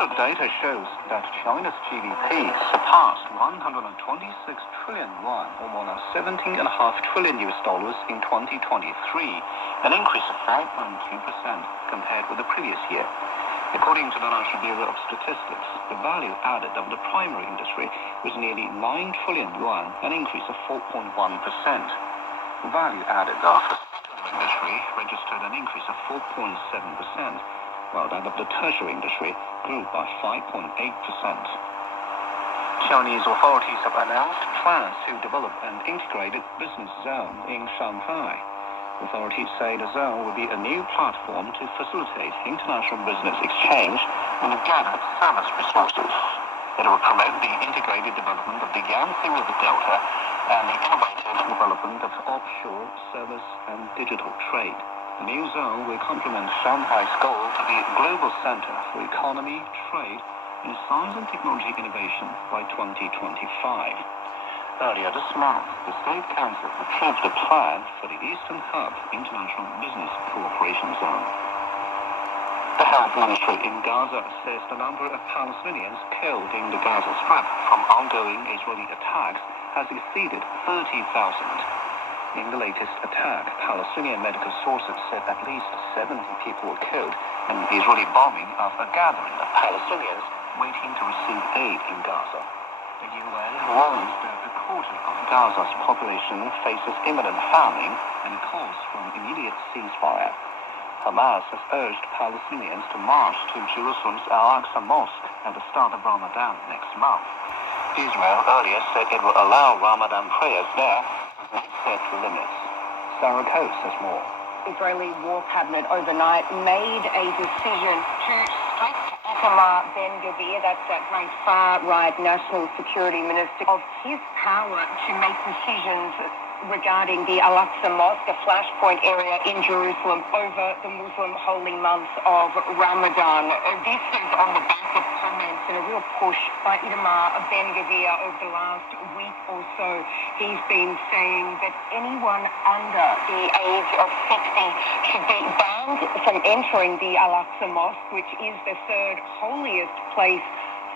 Official data shows that China's GDP surpassed 126 trillion yuan, or more than $17.5 trillion in 2023, an increase of 5.2% compared with the previous year. According to the National Bureau of Statistics, the value added of the primary industry was nearly 9 trillion yuan, an increase of 4.1%. The value added of the secondary industry registered an increase of 4.7%, while that of the tertiary industry grew by 5.8%. Chinese authorities have announced plans to develop an integrated business zone in Shanghai. Authorities say the zone will be a new platform to facilitate international business exchange and gather service resources. It will promote the integrated development of the Yangtze River Delta and the innovative development of offshore service and digital trade. The new zone will complement Shanghai's goal to be a global center for economy, trade, and science and technology innovation by 2025. Earlier this month, the State Council approved a plan for the Eastern Hub International Business Cooperation Zone. The Health Ministry in Gaza says the number of Palestinians killed in the Gaza Strip from ongoing Israeli attacks has exceeded 30,000. In the latest attack, Palestinian medical sources said at least 70 people were killed in Israeli bombing of a gathering of Palestinians waiting to receive aid in Gaza. The UN warns that a quarter of Gaza's population faces imminent famine and calls for an immediate ceasefire. Hamas has urged Palestinians to march to Jerusalem's Al-Aqsa Mosque at the start of Ramadan next month. Israel earlier said it will allow Ramadan prayers there with set limits. Sarah Coates has more. Israeli War Cabinet overnight made a decision to strip Itamar Ben-Gvir, that's that great far-right national security minister, of his power to make decisions regarding the Al-Aqsa Mosque, a flashpoint area in Jerusalem over the Muslim holy month of Ramadan. This is on the back of comments and a real push by Itamar Ben-Gvir over the last week or so. He's been saying that anyone under the age of 60 should be banned from entering the Al-Aqsa Mosque, which is the third holiest place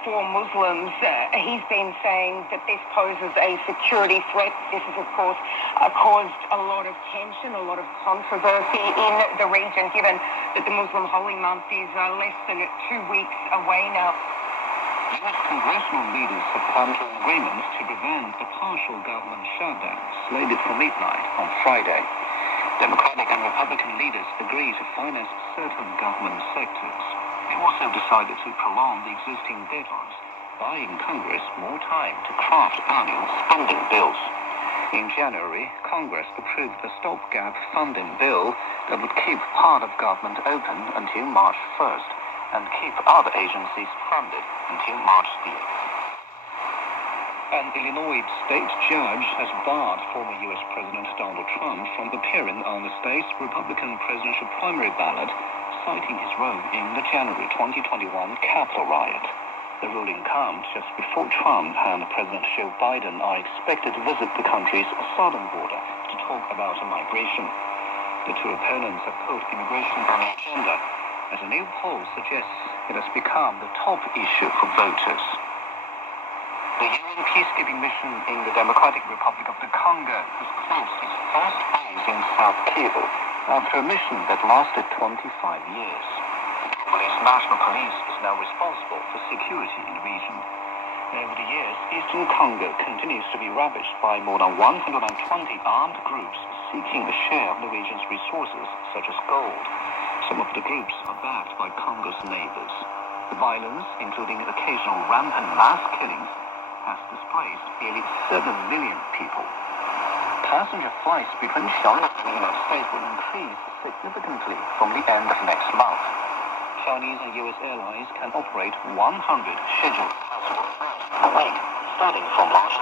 for Muslims. He's been saying that this poses a security threat. This has, of course, caused a lot of tension, a lot of controversy in the region, given that the Muslim holy month is less than 2 weeks away now. U.S. congressional leaders have come to an agreement to prevent a partial government shutdown slated for midnight on Friday. Democratic and Republican leaders agreed to finance certain government sectors. They also decided to prolong the existing deadlines, buying Congress more time to craft annual spending bills. In January, Congress approved a stopgap funding bill that would keep part of government open until March 1st and keep other agencies funded until March the 8th. An Illinois state judge has barred former U.S. President Donald Trump from appearing on the state's Republican presidential primary ballot, citing his role in the January 2021 Capitol riot. The ruling comes just before Trump and President Joe Biden are expected to visit the country's southern border to talk about migration. The two opponents have put immigration on the agenda, as a new poll suggests it has become the top issue for voters. The UN peacekeeping mission in the Democratic Republic of the Congo has closed its first base in South Kivu after a mission that lasted 25 years. The Congolese National Police is now responsible for security in the region. Over the years, Eastern Congo continues to be ravaged by more than 120 armed groups seeking a share of the region's resources, such as gold. Some of the groups are backed by Congo's neighbors. The violence, including occasional rampant mass killings, has displaced nearly 7 million people. Passenger flights between China and the United States will increase significantly from the end of next month. Chinese and U.S. airlines can operate 100 scheduled passenger flights per week, starting from March